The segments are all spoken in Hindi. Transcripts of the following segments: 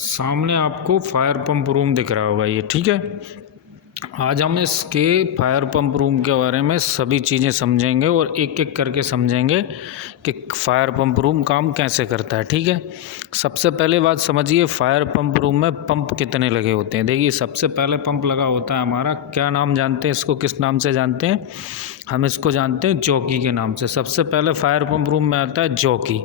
सामने आपको फायर पंप रूम दिख रहा होगा ये, ठीक है। आज हम इसके फायर पंप रूम के बारे में सभी चीज़ें समझेंगे और एक एक करके समझेंगे कि फायर पंप रूम काम कैसे करता है, ठीक है। सबसे पहले बात समझिए, फायर पंप रूम में पंप कितने लगे होते हैं। देखिए, सबसे पहले पंप लगा होता है हमारा, क्या नाम जानते हैं इसको, किस नाम से जानते हैं? हम इसको जानते हैं जॉकी के नाम से। सबसे पहले फायर पंप रूम में आता है जॉकी,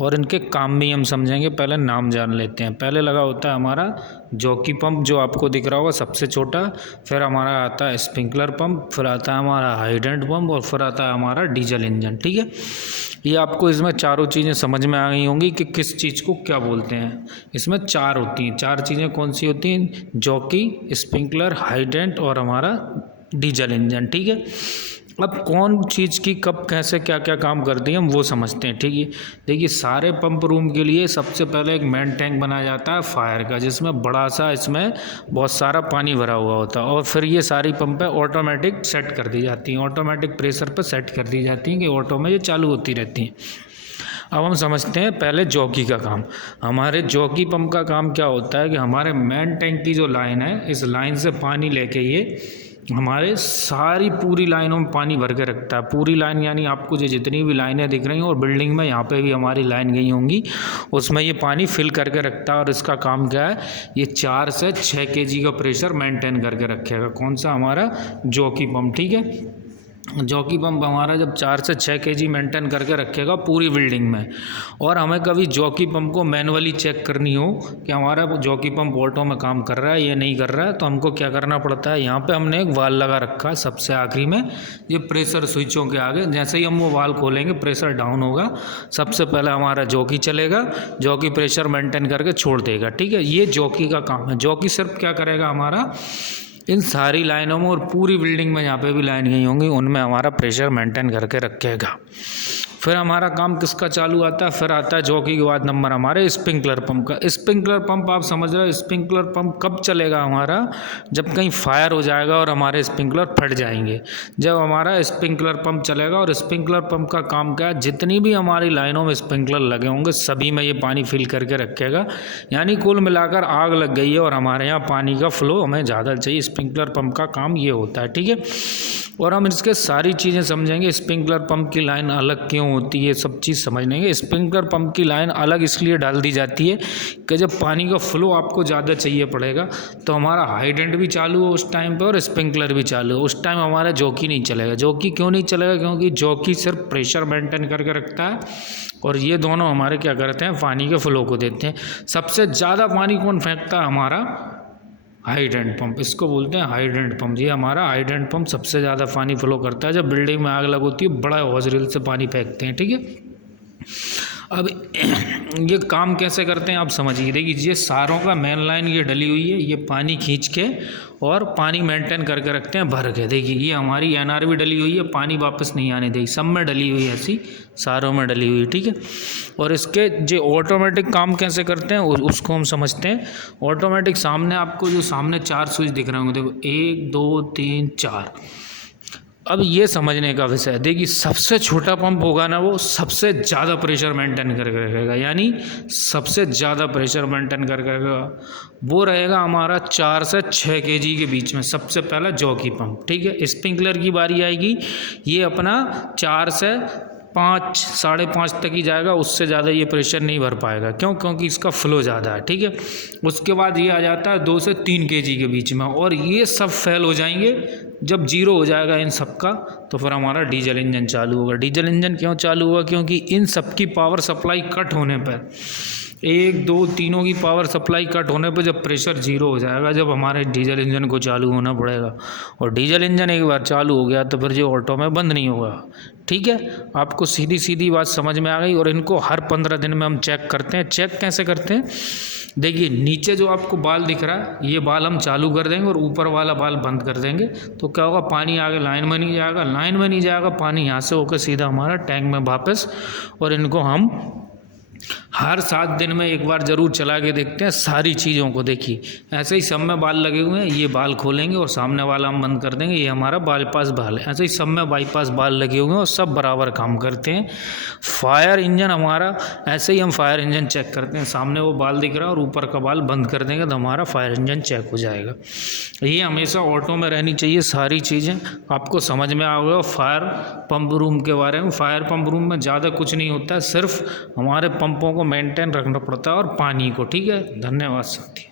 और इनके काम भी हम समझेंगे, पहले नाम जान लेते हैं। पहले लगा होता है हमारा जॉकी पंप, जो आपको दिख रहा होगा सबसे छोटा। फिर हमारा आता है स्प्रिंकलर पंप, फिर आता है हमारा हाइड्रेंट पंप, और फिर आता है हमारा डीजल इंजन, ठीक है। ये आपको इसमें चारों चीज़ें समझ में आ गई होंगी कि किस चीज़ को क्या बोलते हैं। इसमें चार होती हैं। चार चीज़ें कौन सी होती हैं? जॉकी, स्प्रिंकलर, हाइड्रेंट और हमारा डीजल इंजन, ठीक है। अब कौन चीज़ की कब कैसे क्या क्या काम करती है हम वो समझते हैं, ठीक है। देखिए, सारे पंप रूम के लिए सबसे पहले एक मेन टैंक बनाया जाता है फायर का, जिसमें बड़ा सा, इसमें बहुत सारा पानी भरा हुआ होता है। और फिर ये सारी पंपें ऑटोमेटिक सेट कर दी जाती हैं, ऑटोमेटिक प्रेशर पर सेट कर दी जाती हैं कि ऑटो में ये चालू होती रहती हैं। अब हम समझते हैं पहले जॉकी का काम। हमारे जॉकी पंप का काम क्या होता है कि हमारे मेन टैंक की जो लाइन है, इस लाइन से पानी लेके ये हमारे सारी पूरी लाइनों में पानी भर के रखता है। पूरी लाइन यानी आपको जो जितनी भी लाइनें दिख रही हैं, और बिल्डिंग में यहाँ पे भी हमारी लाइन गई होंगी, उसमें ये पानी फिल करके रखता है। और इसका काम क्या है? ये 4 से 6 kg का प्रेशर मेंटेन करके रखेगा। कौन सा? हमारा जॉकी पंप, ठीक है। जॉकी पंप हमारा जब 4 से 6 kg मेंटेन करके रखेगा पूरी बिल्डिंग में। और हमें कभी जॉकी पंप को मैनुअली चेक करनी हो कि हमारा जॉकी पंप ऑटो में काम कर रहा है या नहीं कर रहा है, तो हमको क्या करना पड़ता है? यहाँ पे हमने एक वाल लगा रखा है सबसे आखिरी में, ये प्रेशर स्विचों के आगे। जैसे ही हम वो वाल खोलेंगे, प्रेशर डाउन होगा, सबसे पहले हमारा जॉकी चलेगा, जॉकी प्रेशर मेंटेन करके छोड़ देगा, ठीक है। ये जॉकी का काम है। जॉकी सिर्फ क्या करेगा? हमारा इन सारी लाइनों में और पूरी बिल्डिंग में जहाँ पे भी लाइन गई होंगी उनमें हमारा प्रेशर मेंटेन करके रखेगा। फिर हमारा काम किसका चालू आता है? फिर आता है जॉकी के बाद नंबर हमारे स्प्रिंकलर पंप का। स्प्रिंकलर पंप आप समझ रहे हो, स्प्रिंकलर पंप कब चलेगा हमारा? जब कहीं फायर हो जाएगा और हमारे स्प्रिंकलर फट जाएंगे, जब हमारा स्प्रिंकलर पंप चलेगा। और स्प्रिंकलर पंप का काम क्या है? जितनी भी हमारी लाइनों में स्प्रिंकलर लगे होंगे सभी में ये पानी फिल करके रखेगा। यानी कुल मिलाकर आग लग गई है और हमारे यहाँ पानी का फ्लो हमें ज़्यादा चाहिए, स्प्रिंकलर पंप का काम ये होता है, ठीक है। और हम इसके सारी चीज़ें समझेंगे। स्प्रिंकलर पंप की लाइन अलग क्यों होती है, सब चीज़ समझ लेंगे। स्प्रिंकलर पंप की लाइन अलग इसलिए डाल दी जाती है कि जब पानी का फ्लो आपको ज़्यादा चाहिए पड़ेगा तो हमारा हाइड्रेंट भी चालू हो उस टाइम पे और स्प्रिंकलर भी चालू हो। उस टाइम हमारा जॉकी नहीं चलेगा। जॉकी क्यों नहीं चलेगा? क्योंकि जॉकी सिर्फ प्रेशर मेंटेन करके रखता है, और ये दोनों हमारे क्या करते हैं? पानी के फ्लो को देते हैं। सबसे ज़्यादा पानी कौन फेंकता है? हमारा हाइड्रेंट पंप। इसको बोलते हैं हाइड्रेंट पंप। ये हमारा हाइड्रेंट पंप सबसे ज़्यादा पानी फ्लो करता है। जब बिल्डिंग में आग लग होती है, बड़ा हॉजरिल से पानी फेंकते हैं, ठीक है। अब ये काम कैसे करते हैं आप समझिए। देखिए, ये सारों का मेन लाइन ये डली हुई है, ये पानी खींच के और पानी मेंटेन करके रखते हैं भर के। देखिए, ये हमारी एनआर भी डली हुई है, पानी वापस नहीं आने देगी, सब में डली हुई है, ऐसी सारों में डली हुई है, ठीक है। और इसके जो ऑटोमेटिक काम कैसे करते हैं उसको हम समझते हैं। ऑटोमेटिक सामने आपको जो सामने 4 स्विच दिख रहे होंगे, देखो 1 2 3 4। अब ये समझने का विषय है। देखिए, सबसे छोटा पंप होगा ना, वो सबसे ज़्यादा प्रेशर मेंटेन करके रखेगा, यानी सबसे ज़्यादा प्रेशर मेंटेन करके रखेगा। वो रहेगा हमारा 4 से 6 kg के बीच में। सबसे पहला जॉकी पंप, ठीक है। स्प्रिंकलर की बारी आएगी, ये अपना 4 से 5 साढ़े 5 तक ही जाएगा, उससे ज़्यादा ये प्रेशर नहीं भर पाएगा। क्यों? क्योंकि इसका फ्लो ज़्यादा है, ठीक है। उसके बाद ये आ जाता है 2 से 3 kg के बीच में, और ये सब फेल हो जाएंगे। जब जीरो हो जाएगा इन सब का, तो फिर हमारा डीजल इंजन चालू होगा। डीजल इंजन क्यों चालू होगा? क्योंकि इन सब की पावर सप्लाई कट होने पर, 1 2 तीनों की पावर सप्लाई कट होने पर जब प्रेशर जीरो हो जाएगा, जब हमारे डीजल इंजन को चालू होना पड़ेगा। और डीजल इंजन एक बार चालू हो गया तो फिर जो ऑटो में बंद नहीं होगा, ठीक है। आपको सीधी सीधी बात समझ में आ गई। और इनको हर 15 दिन में हम चेक करते हैं। चेक कैसे करते हैं? देखिए, नीचे जो आपको बाल दिख रहा है, ये बाल हम चालू कर देंगे और ऊपर वाला बाल बंद कर देंगे, तो क्या होगा? पानी आगे लाइन में नहीं जाएगा, लाइन में नहीं जाएगा, पानी यहाँ से होकर सीधा हमारा टैंक में वापस। और इनको हम हर 7 दिन में एक बार ज़रूर चला के देखते हैं, सारी चीज़ों को देखिए। ऐसे ही सब में बाल लगे हुए हैं, ये बाल खोलेंगे और सामने वाला हम बंद कर देंगे, ये हमारा बाईपास बाल है। ऐसे ही सब में बाईपास बाल लगे हुए हैं और सब बराबर काम करते हैं। फायर इंजन हमारा, ऐसे ही हम फायर इंजन चेक करते हैं, सामने वो बाल दिख रहा है और ऊपर का बाल बंद कर देंगे तो हमारा फायर इंजन चेक हो जाएगा। ये हमेशा ऑटो में रहनी चाहिए सारी चीज़ें। आपको समझ में आ गया फायर पंप रूम के बारे में। फायर पंप रूम में ज़्यादा कुछ नहीं होता है, सिर्फ हमारे पंपों को मेंटेन रखना पड़ता है और पानी को। ठीक है, धन्यवाद साथी।